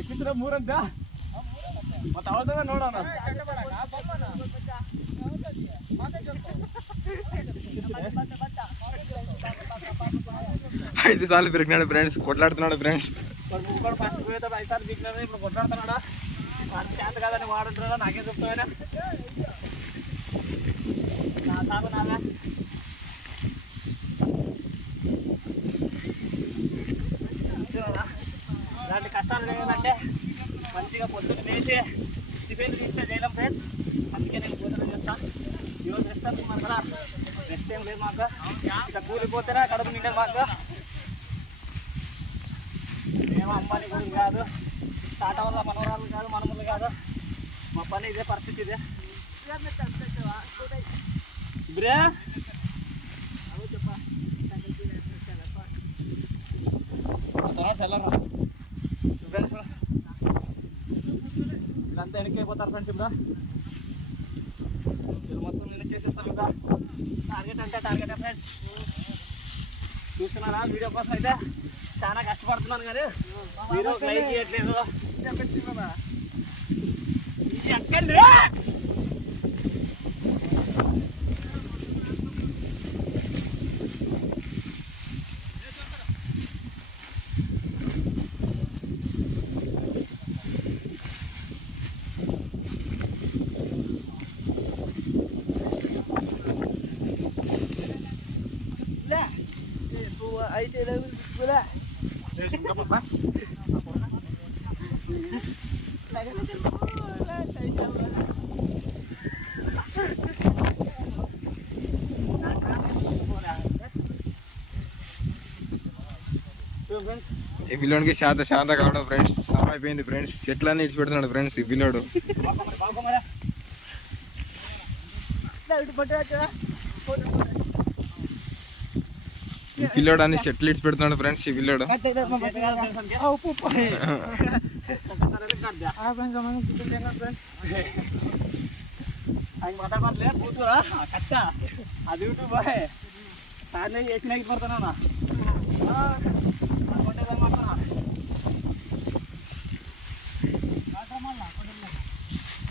ಎಕ್ಕಿದ್ರೆ ಮೂರಂತ ಮತ್ತೆ ಅವತ್ತೇ ನೋಡೋಣ ఐదు సార్లు పెరిగినాడు ఫ్రెండ్స్ కొట్లాడుతున్నాడు ఫ్రెండ్స్ వాడు ముగ్గురు ఫస్ట్ పోయితే ఐదు దిగినాడు ఇప్పుడు కొట్లాడుతున్నాడా వాడు చేత కాదని వాడుంటాడా నాకే చెప్తావా నా సాగు నాగా కష్టాలు ఏంటంటే మంచిగా పొద్దున్న వేసి టిఫిన్ తీస్తే చేయలేం ఫ్రెండ్స్ అందుకే నేను భోజనం చేస్తాను. ఈరోజు రెస్ట్ అనుకున్నాను కదా రెస్ట్ ఏం లేదు మాకు. ఇక కూలిపోతేనే కడుపు నిండదు మాకు. మేము అమ్మాని కూడా కాదు. టాటా వల్ల మనవరాలు కాదు మనములు కాదు. మా పని ఇదే పరిస్థితి ఇదే. బ్రే వెనక్కిపోతారు ఫ్రెండ్స్ ఇప్పుడు. ఇది మొత్తం వెనక్కేసేస్తారు ఇంకా. టార్గెట్ అంటే టార్గెట్ ఫ్రెండ్స్ చూస్తున్నారా? వీడియో కోసం అయితే చాలా కష్టపడుతున్నాను కానీ మీరు లైక్ చేయట్లేదు ఇది ఎక్కండి ఫ్రెండ్స్ ఈ పిల్లోడికి శాత శాత కావడం ఫ్రెండ్స్ సమయం అయిపోయింది ఫ్రెండ్స్ చెట్లన్నీ ఇడిచి పెడుతున్నాడు ఫ్రెండ్స్ ఈ పిల్లోడు బాగుమరా ఈ పిల్లోడు అని సెటిలైట్స్ పెడుతున్నాడు ఫ్రెండ్స్ ఈ పిల్లోడు. అది బాయ్ సార్లే చేసిన పడుతున్నా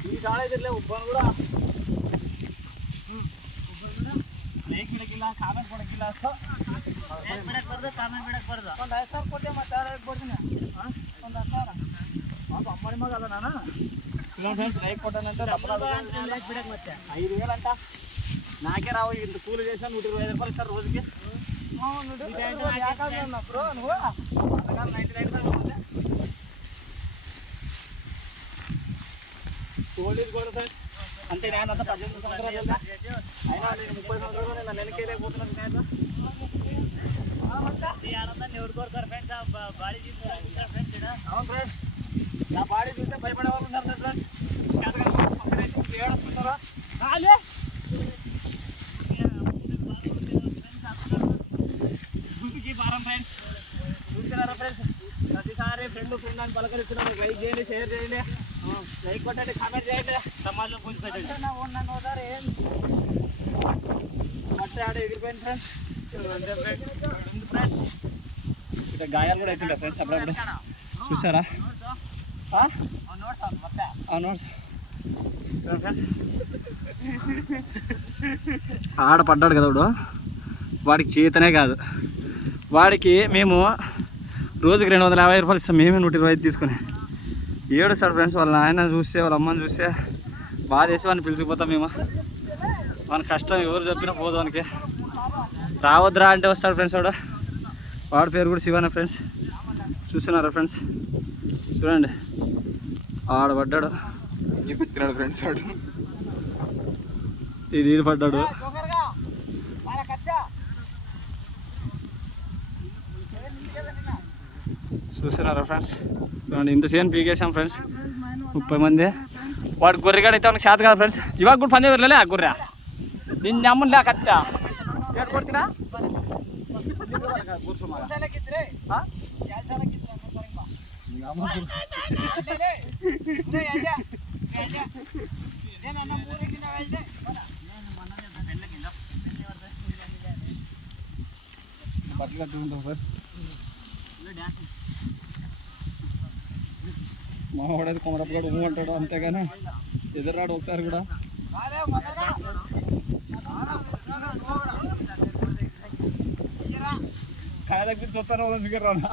ఈ కాడ ఇద్దరులే ఉబ్బాను కూడా ಲೈಕ್ ಬಿಡಕ್ಕಿಲ್ಲ ಕಾಮೆಂಟ್ ಕೊಡಕ್ಕಿಲ್ಲ ಸೊ ಲೈಕ್ ಬಿಡಕ್ ಬರ್ದು ಕಾಮೆಂಟ್ ಬಿಡಕ್ ಬರ್ದು ಒಂದು ಐದು ಸಾವಿರ ಕೊಟ್ಟೆ ಮತ್ತೆ ಯಾರು ಕೊಡ್ತೀನಿ ಒಂದು ಹತ್ತು ಸಾವಿರ ಅದು ಅಮ್ಮಡಿ ಮಗ ಅಲ್ಲ ನಾನು ಇಲ್ಲ ಫ್ರೆಂಡ್ಸ್ ಲೈಕ್ ಕೊಟ್ಟಾನಂತ ಲೈಕ್ ಬಿಡಕ್ ಮತ್ತೆ ಐದು వేలంట నాకే రావు ఇంత కూలి చేసాను నూట ఇరవై ఐదు రూపాయలు ఇస్తారు రోజుకి బ్రో నువ్వు నైన్టీ నైన్ ఓల్డ్ కూడా ఫ్రెండ్స్ అంటే నేను అంతా పద్దెనిమిది సంవత్సరాలు అవును ఫ్రెండ్స్ నా బాడీ చూస్తే భయపడే వాళ్ళు ఉన్నారు ఫ్రెండ్స్ ఏడుస్తున్నారా? రాలే. గుంపుకి భారం ఫ్రెండ్స్ చూస్తున్నారా ఫ్రెండ్స్ ప్రతిసారి ఫ్రెండ్ ఫ్రెండ్ అని పలకరిస్తున్నాను లైక్ చేయండి షేర్ చేయండి. లైక్ కొట్టండి కామెంట్ చేయండి. సమాజంలో పూజ పెట్టండి. మట్టి ఆడ ఎగిరిపోయింది ఫ్రెండ్స్ ఫ్రెండ్స్ ఫ్రెండ్స్ ఇక్కడ గాయాలు కూడా అవుతుండే ఫ్రెండ్స్ అప్పుడప్పుడు. చూసారా? ఆడ పడ్డాడు కదా వాడు. వాడికి చేతనే కాదు. వాడికి మేము రోజుకి రెండు వందల యాభై రూపాయలు ఇస్తాం. మేమే నూట ఇరవై ఐదు తీసుకుని. ఏడుస్తాడు ఫ్రెండ్స్ వాళ్ళ నాయన చూస్తే వాళ్ళ అమ్మని చూస్తే. బాగా చేసి వాడిని పిలిచిపోతాం మేము. మన కష్టం ఎవరు చెప్పినా పోదు వానికి. రావద్దురా అంటే వస్తాడు ఫ్రెండ్స్ వాడు. వాడి పేరు కూడా శివానే ఫ్రెండ్స్. చూస్తున్నారా ఫ్రెండ్స్? చూడండి. ఆడ పడ్డాడు. ఈ పెట్టినాడు ఫ్రెండ్స్ వాడు. ఇది ఈడు పడ్డాడు. చూస్తున్నారా ఫ్రెండ్స్? చూడండి ఇంత సేన్ పీకేసాం ఫ్రెండ్స్. ముప్పై మంది. వాడు గొర్రెగాడు అయితే మనకు చేత కదా ఫ్రెండ్స్. ఇవాళ కూడా పని చేయలే ఆ గొర్రె? నిన్న అమ్ములే ఏడు కొడుతున్నా బట్టలు కట్టుకుంటాం సార్ మా వాడైతే కొమరప్పగాడు ఊ అంటాడు అంతేగాని ఎదురాడు ఒకసారి కూడా. దగ్గర చూస్తాను దగ్గర రానా